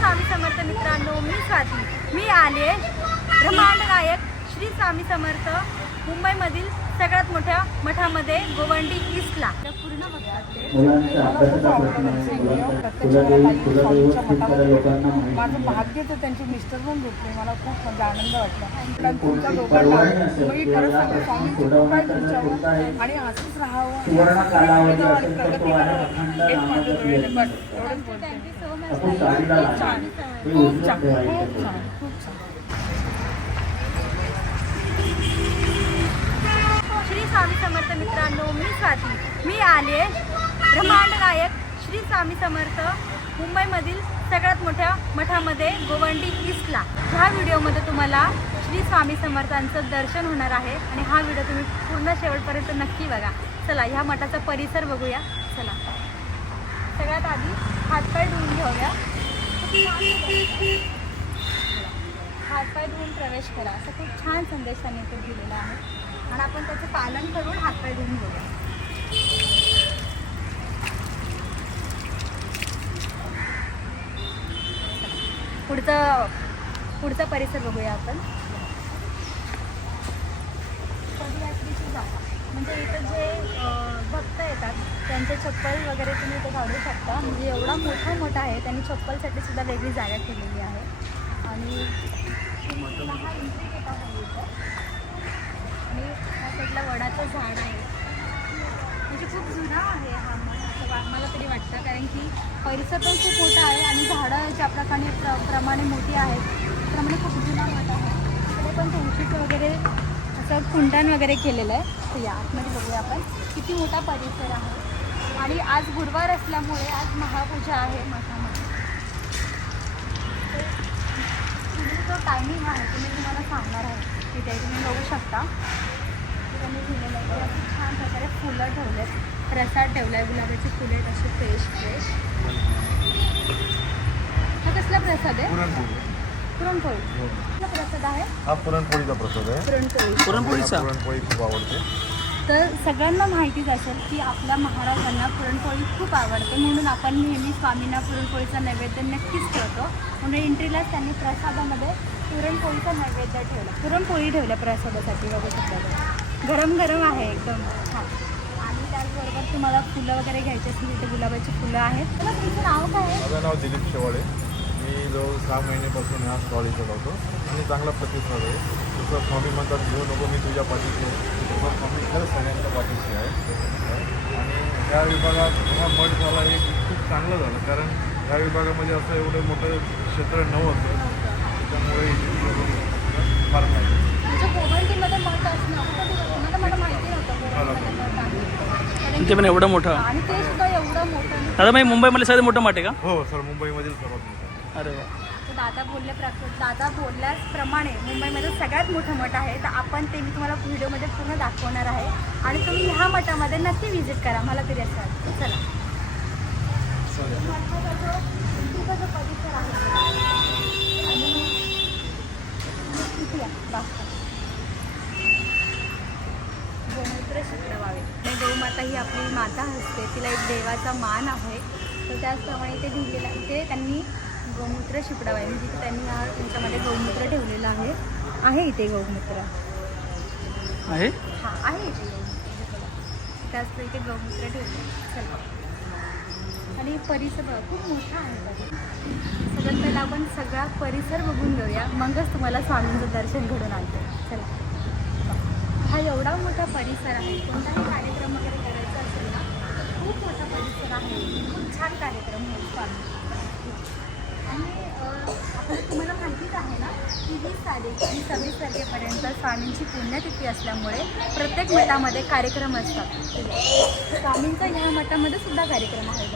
स्वामी समर्थ मित्रांनो मी स्वाती. मी आले ब्रह्मांड नायक श्री स्वामी समर्थ मुंबईमधील सगळ्यात मोठ्या मठामध्ये गोवंडी ईस्टला. पूर्ण माझं. भाग्य तर त्यांचे मिस्टर पण भेटले मला खूप म्हणजे आनंद वाटला. तुमच्या लोकांना मी खरंच सांगते स्वामींची कृपा आहे. तुमच्यावर आणि असंच राहावं. आणि तर प्रगती करावं. हेच माझं एवढंच आपण खूप छान. खूप छान. खूप श्री स्वामी समर्थ मित्रांनो मी स्वाती. मी आले ब्रह्मांड नायक श्री स्वामी समर्थ मुंबईमधील सगळ्यात मोठ्या मठामध्ये गोवंडी ईस्टला ह्या व्हिडिओमध्ये तुम्हाला श्री स्वामी समर्थांचं दर्शन होणार आहे आणि हा व्हिडिओ तुम्ही पूर्ण शेवटपर्यंत नक्की बघा. चला ह्या मठाचा परिसर बघूया. चला. सगळ्यात आधी हातपाय धुवून घेऊया. हातपाय धुवून प्रवेश करा. असा खूप छान संदेश त्यांनी इथे दिलेला आहे. आणि आपण त्याचं पालन करून हातपाय धुवून घेऊया. पुढचं पुढचा परिसर बघूया आपण. पदयात्रेची जागा. म्हणजे इथं जे भक्त येतात त्यांचे चप्पल वगैरे तुम्ही इथे काढू शकता. म्हणजे एवढा मोठा मोठा आहे त्यांनी चप्पलसाठी सुद्धा वेगळी जागा केलेली आहे. आणि हा आणि ह्या साईडला वडाचं झाड आहे. म्हणजे खूप जुना आहे हा असं वा- मला तरी वाटतं. कारण की परिसर पण खूप मोठा आहे आणि झाडं ज्या प्रकारे प्र प्रमाणे मोठी आहेत त्याप्रमाणे खूप जुना मठ आहे. तिकडे पण तुळशीचं वगैरे असं खुंटण वगैरे केलेलं आहे. तर या आतमध्ये बघूया आपण. किती मोठा परिसर आहे. आणि आज गुरुवार असल्यामुळे आज महापूजा आहे मठामध्ये जो टायमिंग आहे तो मी तुम्हाला सांगणार आहे तिथे तुम्ही बघू शकता. ते त्यांनी दिलेलं आहे. तर असे छान प्रकारे फुलं ठेवलेत. प्रसाद ठेवला आहे गुलाबाचे फुले आहेत असे फ्रेश फ्रेश हा कसला प्रसाद आहे? पुरणपोळी. पुरणपोळी. हो. कसला प्रसाद आहे? हा पुरणपोळीचा प्रसाद आहे. पुरणपोळी. पुरणपोळीचा? पुरणपोळी खूप आवडते. तर सगळ्यांना माहितीच असेल की आपल्या महाराजांना पुरणपोळी खूप आवडते. म्हणून आपण नेहमी स्वामींना पुरणपोळीचा नैवेद्य नक्कीच ठेवतो. म्हणून एंट्रीलाच त्यांनी प्रसादामध्ये पुरणपोळीचा नैवेद्य ठेवला. पुरणपोळी ठेवल्या प्रसादासाठी बघू शकता गरम गरम आहे एकदम. हां. आणि त्याचबरोबर तुम्हाला फुलं वगैरे घ्यायची असतील इथे गुलाबाची फुलं आहेत. मला तुमचं नाव काय आहे? माझं नाव दिलीप शेवाळे. मी जवळ सहा महिन्यापासून हा स्टॉल इथं लावतो आणि चांगला प्रतिसाद आहे. जसं स्वामी म्हणतात घेऊ नको मी तुझ्या पाठीशी आहे. तसं स्वामी खरंच सगळ्यांच्या पाठीशी आहे. आणि ह्या विभागात हा मठ झाला हे खूप चांगलं झालं. कारण ह्या विभागामध्ये असं एवढं मोठं क्षेत्र नव्हतं. त्याच्यामुळे फार मला माहिती पण एवढं मोठं? आणि ते सुद्धा एवढं मोठं दादा मी मुंबईमध्ये सगळ्यात मोठं मठ आहे का? हो सर मुंबईमधील सर्वात मोठं. अरे वा. तर दादा बोलल्या प्र- दादा बोलल्याचप्रमाणे मुंबईमध्ये सगळ्यात मोठं मठ आहे. तर आपण ते मी तुम्हाला व्हिडिओमध्ये पूर्ण दाखवणार आहे. आणि तुम्ही ह्या मठामध्ये नक्की व्हिजिट करा. मला तरी असं वाटतं. चला. मठाचा आहे आणि गोमूत्र आणि गौमाता ही आपली माता असते तिला एक देवाचा मान आहे. तर त्याचप्रमाणे ते लिहिलेलं ते त्यांनी गोमूत्र शिपडावे म्हणजे इथे त्यांनी हा त्यांच्यामध्ये गौमूत्र ठेवलेलं आहे. आहे इथे गौमूत्र. आहे? हां आहे इथे गौमूत्र. त्याच इथे गौमूत्र ठेवले चला. आणि परिसर खूप मोठा आहे सगळ्यात पहिला आपण सगळा परिसर बघून घेऊया. मगच तुम्हाला स्वामींचं दर्शन घडून आणतो चला. हा एवढा मोठा परिसर आहे. कोणताही कार्यक्रम वगैरे करायचा असेल ना खूप मोठा परिसर आहे. खूप छान कार्यक्रम होईल स्वामी तुम्हाला माहितीच आहे ना की वीस तारीख आणि सव्वीस तारखेपर्यंत स्वामींची पुण्यतिथी असल्यामुळे प्रत्येक मठामध्ये कार्यक्रम असतात. स्वामींचा ह्या मठामध्ये सुद्धा कार्यक्रम आहे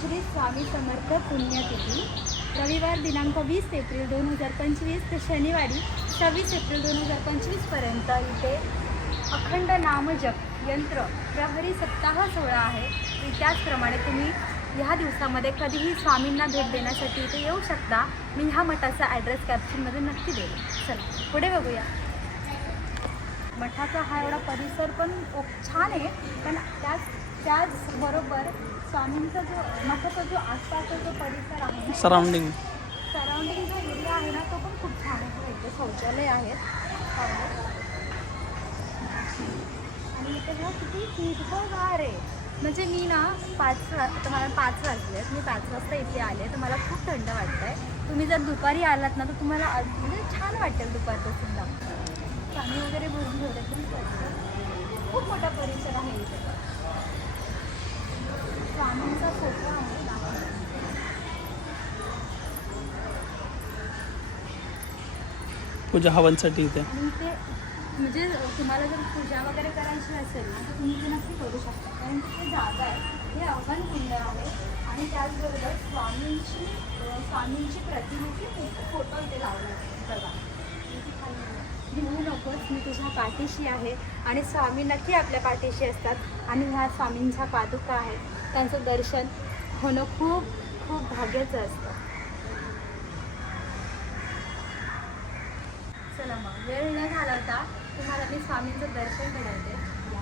श्री स्वामी समर्थ पुण्यतिथी रविवार दिनांक वीस एप्रिल दोन हजार पंचवीस ते शनिवारी सव्वीस एप्रिल दोन हजार पंचवीसपर्यंत इथे अखंड नामजप यंत्र प्रहरी सप्ताह सोहळा आहे. त्याचप्रमाणे तुम्ही ह्या दिवसामध्ये कधीही स्वामींना भेट देण्यासाठी इथे येऊ शकता. मी ह्या मठाचा ॲड्रेस कॅप्शनमध्ये नक्की देईल चल पुढे बघूया. मठाचा हा एवढा परिसर पण छान आहे. पण त्याच त्याचबरोबर स्वामींचा जो मठाचा जो आसपासचा जो परिसर आहे सराउंडिंग सराउंडिंग जो एरिया आहे ना तो पण खूप छान आहे. इथे शौचालय आहेत. आणि इथे किती हिरवगार आहे म्हणजे मी ना पाच आता मला पाच वाजले आहेत. मी पाच वाजता इथे आले तर मला खूप थंड वाटतं आहे तुम्ही जर दुपारी आलात ना तर तुम्हाला म्हणजे छान वाटेल दुपारचं सुद्धा पाणी वगैरे भरून पण खूप मोठा परिसर आहे इथे. स्वामींचा फोटो आहे. पूजा हवनसाठी इथे. म्हणजे तुम्हाला जर पूजा वगैरे करायची असेल ना तर तुम्ही ते नक्की करू शकता. कारण जागा आहे. हे अवघण कुंड आहे. आणि त्याचबरोबर स्वामींची स्वामींची प्रतिमेची फोटो इथे लावला बघा. इथे घेऊ मी तुझ्या पाठीशी आहे. आणि स्वामी नक्की आपल्या पाठीशी असतात. आणि ह्या स्वामींच्या पादुका आहेत त्यांचं दर्शन होणं खूप खूप भाग्याचं असतं. चला मग. वेळ न घालवता तुम्हाला मी स्वामींचं दर्शन घडवते या.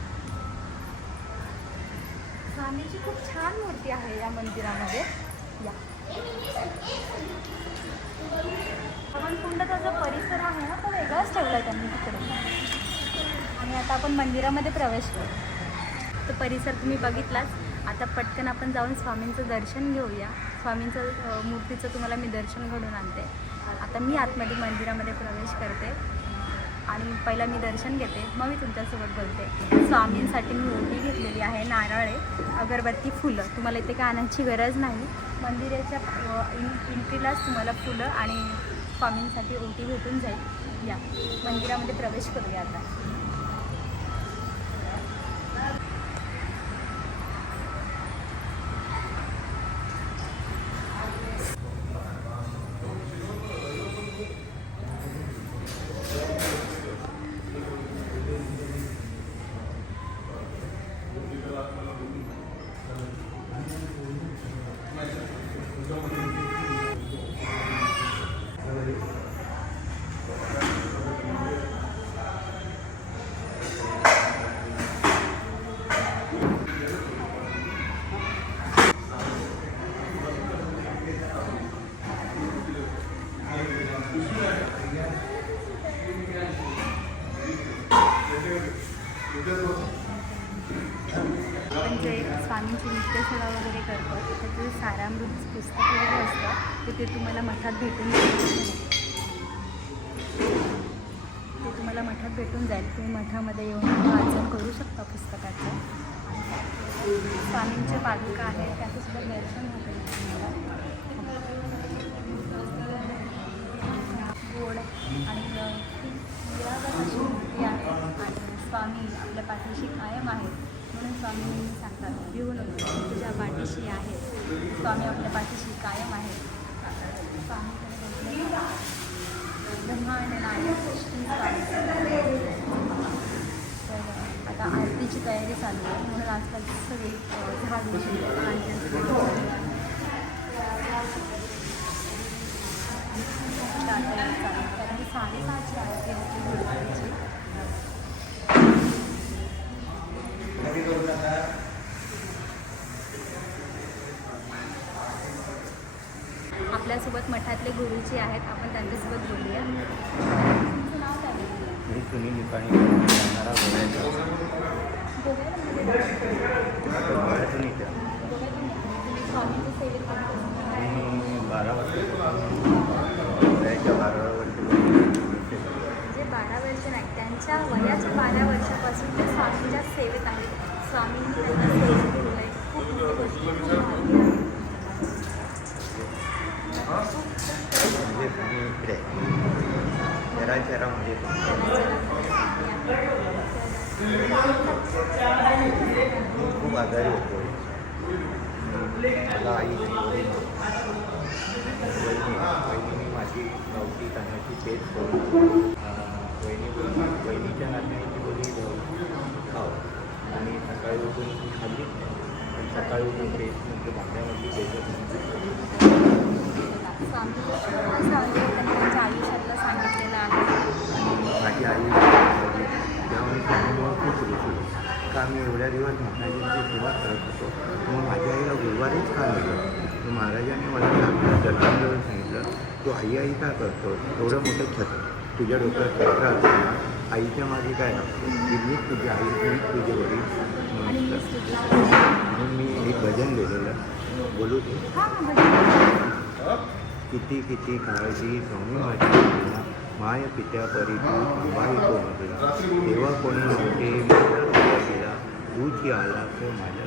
स्वामीची खूप छान मूर्ती आहे या मंदिरामध्ये. या. हवनकुंडाचा जो परिसर आहे ना तो वेगळाच ठेवला आहे त्यांनी तिकडे. आणि आता आपण मंदिरामध्ये प्रवेश करू. तो परिसर तुम्ही बघितलाच. आता पटकन आपण जाऊन स्वामींचं दर्शन घेऊया. स्वामींचं मूर्तीचं तुम्हाला मी दर्शन घडून आणते. आता मी आतमध्ये मंदिरामध्ये प्रवेश करते. आणि पहिला मी दर्शन घेते मग मी तुमच्यासोबत बोलते. स्वामींसाठी मी ओटी घेतलेली आहे नारळे अगरबत्ती फुलं. तुम्हाला इथे काय आणायची गरज नाही. मंदिराच्या इन एंट्रीलाच तुम्हाला फुलं आणि स्वामींसाठी ओटी भेटून जाईल. या. मंदिरामध्ये प्रवेश करूया आता आपण जे स्वामींची नित्यसेवा वगैरे करतो त्याचं जे सारामृत पुस्तक वगैरे असतं ते ते तुम्हाला मठात भेटून जाईल. ते तुम्हाला मठात भेटून जाईल. तुम्ही मठामध्ये येऊन वाचन करू शकता पुस्तकाचं. स्वामींचे स्वामींच्या पादुका आहेत त्याचं सुद्धा दर्शन होतं गोड आणि मूर्ती आहे. आणि स्वामी आपल्या पाठीशी कायम आहेत. म्हणून स्वामी नेहमी भिवू नको तुझ्या पाठीशी आहे. स्वामी आपल्या पाठीशी कायम आहे. स्वामी नायक श्री तर आता आरतीची तयारी चालू आहे. म्हणून आजकाल सगळी अ, झाडूची कांचन आरती होती आपल्यासोबत मठातले गुरुजी आहेत. आपण त्यांच्यासोबत बोलूया. तुमचं नाव काय मी सुनील निपाणी. राहणारा गोव्याचा गोव्यातून इथे? मी बारा वर्ष वयाच्या बारा वर्ष बारा वर्ष नाही त्यांच्या वयाच्या बारा वर्षापासून ते स्वामींच्या सेवेत आहेत. स्वामींनी त्यांना सेवा केलेलं आहे. खूप मोठी गोष्ट खूप भाग्य आहे. म्हणजे मी इकडे शहरा शहरामध्ये खूप आजारी होतो मला आई वडील वहिनी वहिनीने माझी गावठी तांदळाची पेस्ट करून अं, वहिनी वहिनीच्या नातनीची बोली खाव आणि सकाळी उठून ती खाल्ली पण सकाळी उठून पेस्ट म्हणजे भांड्यामधली पेस्ट त्यांच्या आयुष्यातलं सांगितलेलं आहे माझी आई त्यामुळे त्यामुळे त्यामुळं खूप रुचू का मी एवढ्या दिवस महाराजांची सेवा करत होतो. मग माझ्या आईला गुरुवारीच का मिळलं तर महाराजांनी मला सांगितलं जन्मांजवळ सांगितलं. तू आई आई का करतो एवढं मोठं छत तुझ्या डोक्यात छत्र असताना आईच्या मागे काय असते की मीच तुझी आई मीच तुझे वडील म्हणून मी एक भजन लिहिलेलं. बोलू ते. किती किती काळजी स्वामी माझी माय पित्या परी तू अंबाई तो मगला तेव्हा कोणी नव्हते माझ्या तुझ्या गेला तूच आला तो माझ्या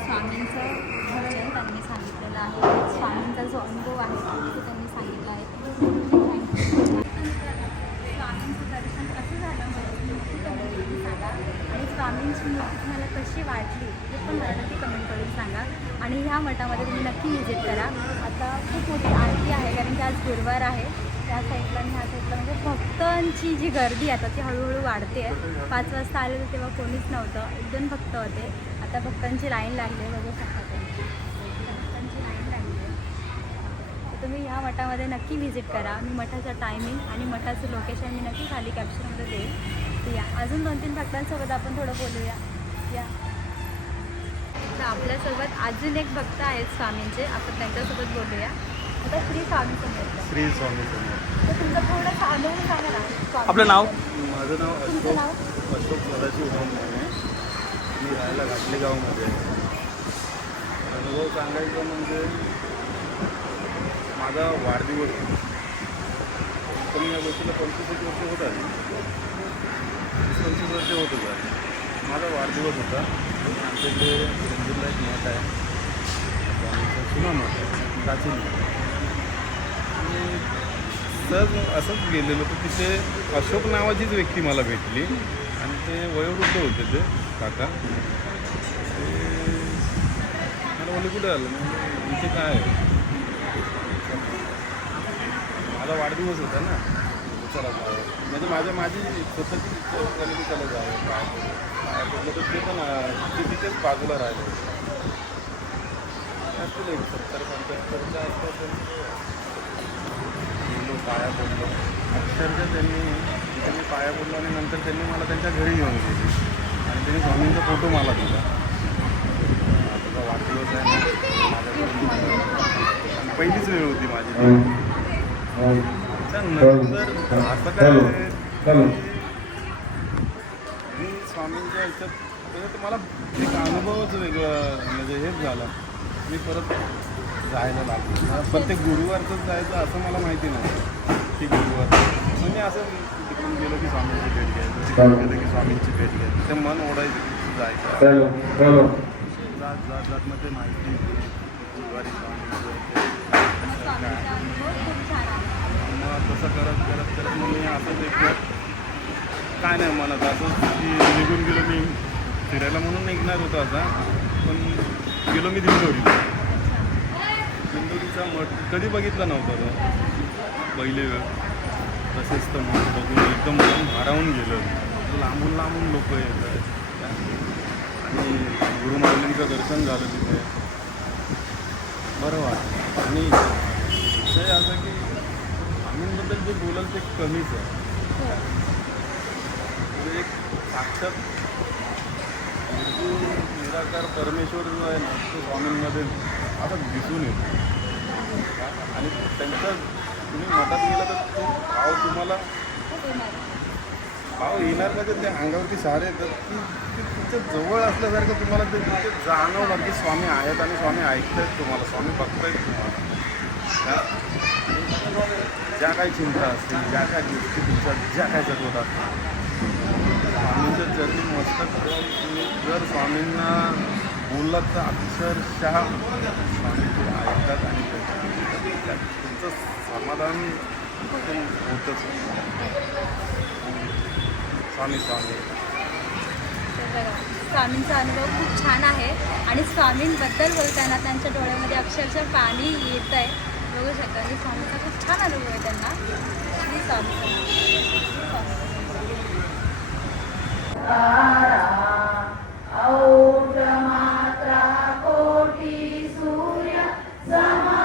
स्वामींचं भजन त्यांनी सांगितलेलं आहे. स्वामींचा जो अनुभव आहे तो त्यांनी सांगितला आहे स्वामींचं दर्शन कसं झालं मला तुम्ही नक्की कमेंट करून सांगा आणि स्वामींची मूर्ती तुम्हाला कशी वाटली हे पण मला नक्की कमेंट करून सांगा. आणि ह्या मठामध्ये तुम्ही नक्की व्हिजिट करा. आता खूप मोठी आरती आहे कारण की आज गुरुवार आहे. त्या साईडला आणि ह्या साईडला म्हणजे भक्तांची जी गर्दी आहे आता ती हळूहळू वाढते आहे. पाच वाजता आले तर तेव्हा कोणीच नव्हतं एक दोन भक्त होते. आता भक्तांची लाईन लागली आहे बघू शकता तुम्ही. भक्तांची लाईन लागली आहे. तर तुम्ही ह्या मठामध्ये नक्की व्हिजिट करा. मी मठाचं टायमिंग आणि मठाचं लोकेशन मी नक्की खाली कॅप्शनमध्ये देईन तर या. अजून दोन तीन भक्तांसोबत आपण थोडं बोलूया. या. तर आपल्यासोबत अजून एक भक्त आहेत स्वामींचे. आपण त्यांच्यासोबत बोलूया. आता श्री स्वामी समजलं श्री स्वामी समर्थ. तर तुमचा थोडासा अनुभव सांगा ना. स्वामी. आपलं नाव? माझं नाव तुमचं अशोक नाव? अशोक सदाशिव होमने मी राहायला घाटले गावमध्ये आहे. अनुभव सांगायचा म्हणजे माझा वाढदिवस. पण या गोष्टीला पंचवीस एक वर्ष होत आली. पंचवीस वर्ष होत होता. माझा वाढदिवस होता. आमच्या इकडे इंदूरला एक मठ आहे. जुना मठ आहे. प्राचीन आणि सहज असंच गेलेलो तर तिथे अशोक नावाचीच व्यक्ती मला भेटली. आणि ते वयोवृद्ध होते ते काका. ते मला बोलले कुठे आलं? म्हणजे इथे काय आहे? माझा वाढदिवस होता ना. चला जावं. म्हणजे माझ्या माझी स्वतःची इच्छा झाली की चला जावं. तर ते पण ते तिथेच बाजूला राहिले. असतील एक सत्तर पंच्याहत्तरच्या आसपास पाया पडलो. अक्षरशः त्यांनी त्यांनी पाया पडलो आणि नंतर त्यांनी मला त्यांच्या घरी घेऊन गेले. आणि त्यांनी स्वामींचा फोटो मला दिला. तुझा वाढदिवस आहे ना. माझ्याकडून आणि पहिलीच वेळ होती माझी. स्वामींच्या ह्याच्यात त्याच्यात मला एक अनुभवच वेगळं म्हणजे हेच झाला. मी परत जायला लागलो. प्रत्येक गुरुवारचंच जायचं असं मला माहिती नव्हतं की गुरुवार. म्हणजे असं तिकडून गेलो की स्वामींची भेट घ्यायचं तिकडून गेलं की स्वामींची भेट घ्यायची. ते मन ओढायचं जायचं. जात जात जात मग ते माहिती. गुरुवारी स्वामींचं मग तसं करत करत करत मग मी असंच एक काय नाही म्हणत असंच की निघून गेलो मी. फिरायला म्हणून निघणार होतो आता पण गेलो मी दिंडोरीला दिंडोरीचा मठ कधी बघितला नव्हता तो? पहिले वेळ. तसेच तर मठ बघून एकदम मन भारावून गेलं. लांबून लांबून लोक येतात. आणि गुरुमाऊलींचं दर्शन झालं तिथे. बरं वाटलं. आणि विषय असं की आम्हीबद्दल जे बोलाल ते कमीच आहे. म्हणजे एक साक्षात निर्गुण निराकार परमेश्वर जो आहे ना तो स्वामींमध्ये आता दिसून येतो. आणि त्यांचा तुम्ही मठात गेला तर तो भाव तुम्हाला भाव येणार म्हणजे ते अंगावरती सारे येतात. की ते तुमच्या जवळ असल्यासारखं तुम्हाला ते तिथे जाणवणार की स्वामी आहेत आणि स्वामी ऐकतायत तुम्हाला स्वामी बघतायत तुम्हाला. ज्या काही चिंता असतील ज्या काय गोष्टी तुमच्या ज्या काय जरूरत असतील. स्वामींच्या चरणी मस्तक तुम्ही जर स्वामींना बोललात तर अक्षरशः स्वामी ते ऐकतात आणि तुमचं समाधान होतच स्वामी स्वामी. स्वामींचा अनुभव खूप छान आहे आणि स्वामींबद्दल बोलताना त्यांच्या डोळ्यामध्ये अक्षरशः पाणी येत आहे बघू शकता. आणि स्वामीचा खूप छान अनुभव आहे त्यांना. श्री स्वामी. औ मात्रा कोटी सूर्य समा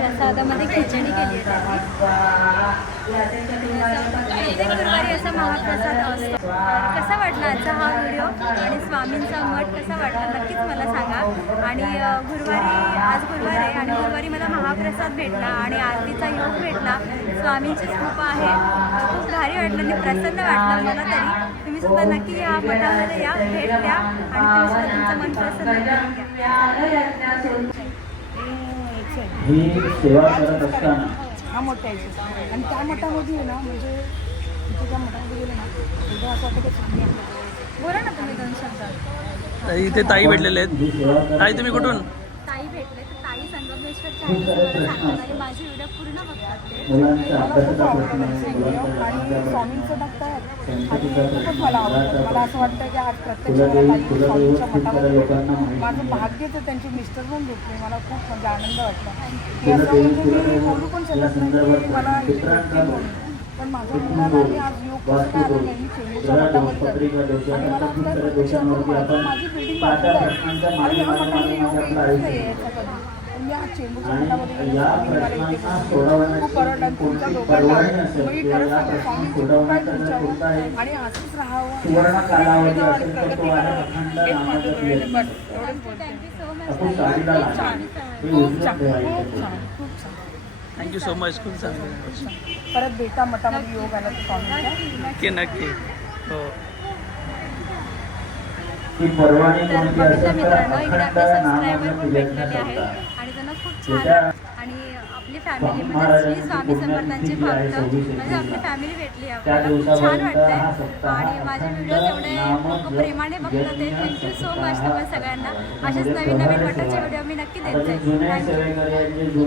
प्रसादामध्ये खिचडी केली गुरुवारी असा महाप्रसाद असतो. कसा वाटला आजचा हा व्हिडिओ? आणि स्वामींचा मठ कसा वाटला? नक्कीच मला सांगा. आणि गुरुवारी आज गुरुवार आहे आणि गुरुवारी मला महाप्रसाद भेटला आणि आरतीचा योग भेटला. स्वामींची कृपा आहे. खूप भारी वाटलं आणि प्रसन्न वाटलं मला तरी. तुम्ही सुद्धा नक्की या मठामध्ये या भेट द्या आणि तुम्ही सुद्धा तुमचं मन प्रसन्न घ्या ही सेवा करत असताना मोठा आहे आणि त्या मठामध्ये आहे ना म्हणजे तिथे त्या मठामध्ये गेले ना एकदा असं वाटतं बोला ना तुम्ही दोन शब्द ताई इथे ताई भेटलेले आहेत. ताई तुम्ही कुठून? ताई भेटले मला सांगतात आणि माझी व्हिडिओ पूर्ण बघतात आणि स्वामींचं टाकतायत आणि खूपच मला आवडतं. मला असं वाटतं की आज कुलदैवत स्वामींच्या मठामध्ये माझं नाही. भाग्य तर त्यांचे मिस्टर पण भेटले मला खूप म्हणजे आनंद वाटला. की असं म्हणजे मी बोलू पण या शकत नाही की मला इथे भेटले म्हणून. पण माझ्या आणि आज योग कसं काय आलं नाही चेंबूरच्या जाते. आणि मला आता माझी बिल्डिंग बाजूला आहे. आणि ह्या मठामध्ये योग येतच नाही यायचा कधी खूप कृपा आहे. तुमच्यावर आणि असंच राहावं प्रगती करावं. माझं थँक्यू सो मच खूप छान हे खूप उचलून छान ठेवायचं खूप छान खूप छान. थँक्यू सो मच खूप चांगलं परत भेटा मठामध्ये योग आला तर नक्की नक्की. हो. ही मित्रांनो इकडे अखंड आपले सबस्क्रायबर पण भेटलेले आहेत. आणि आपली फॅमिली म्हणजे श्री स्वामी समर्थांचे भक्त. म्हणजे आपली फॅमिली भेटली आपल्याला. खूप छान हा वाटतंय आणि माझे व्हिडिओज एवढे लोक प्रेमाने बघतात ते थँक्यू सो मच तुम्हाला सगळ्यांना. असेच नवीन नवीन सेवा. व्हिडिओ मी नक्की देत. जाईल थँक्यू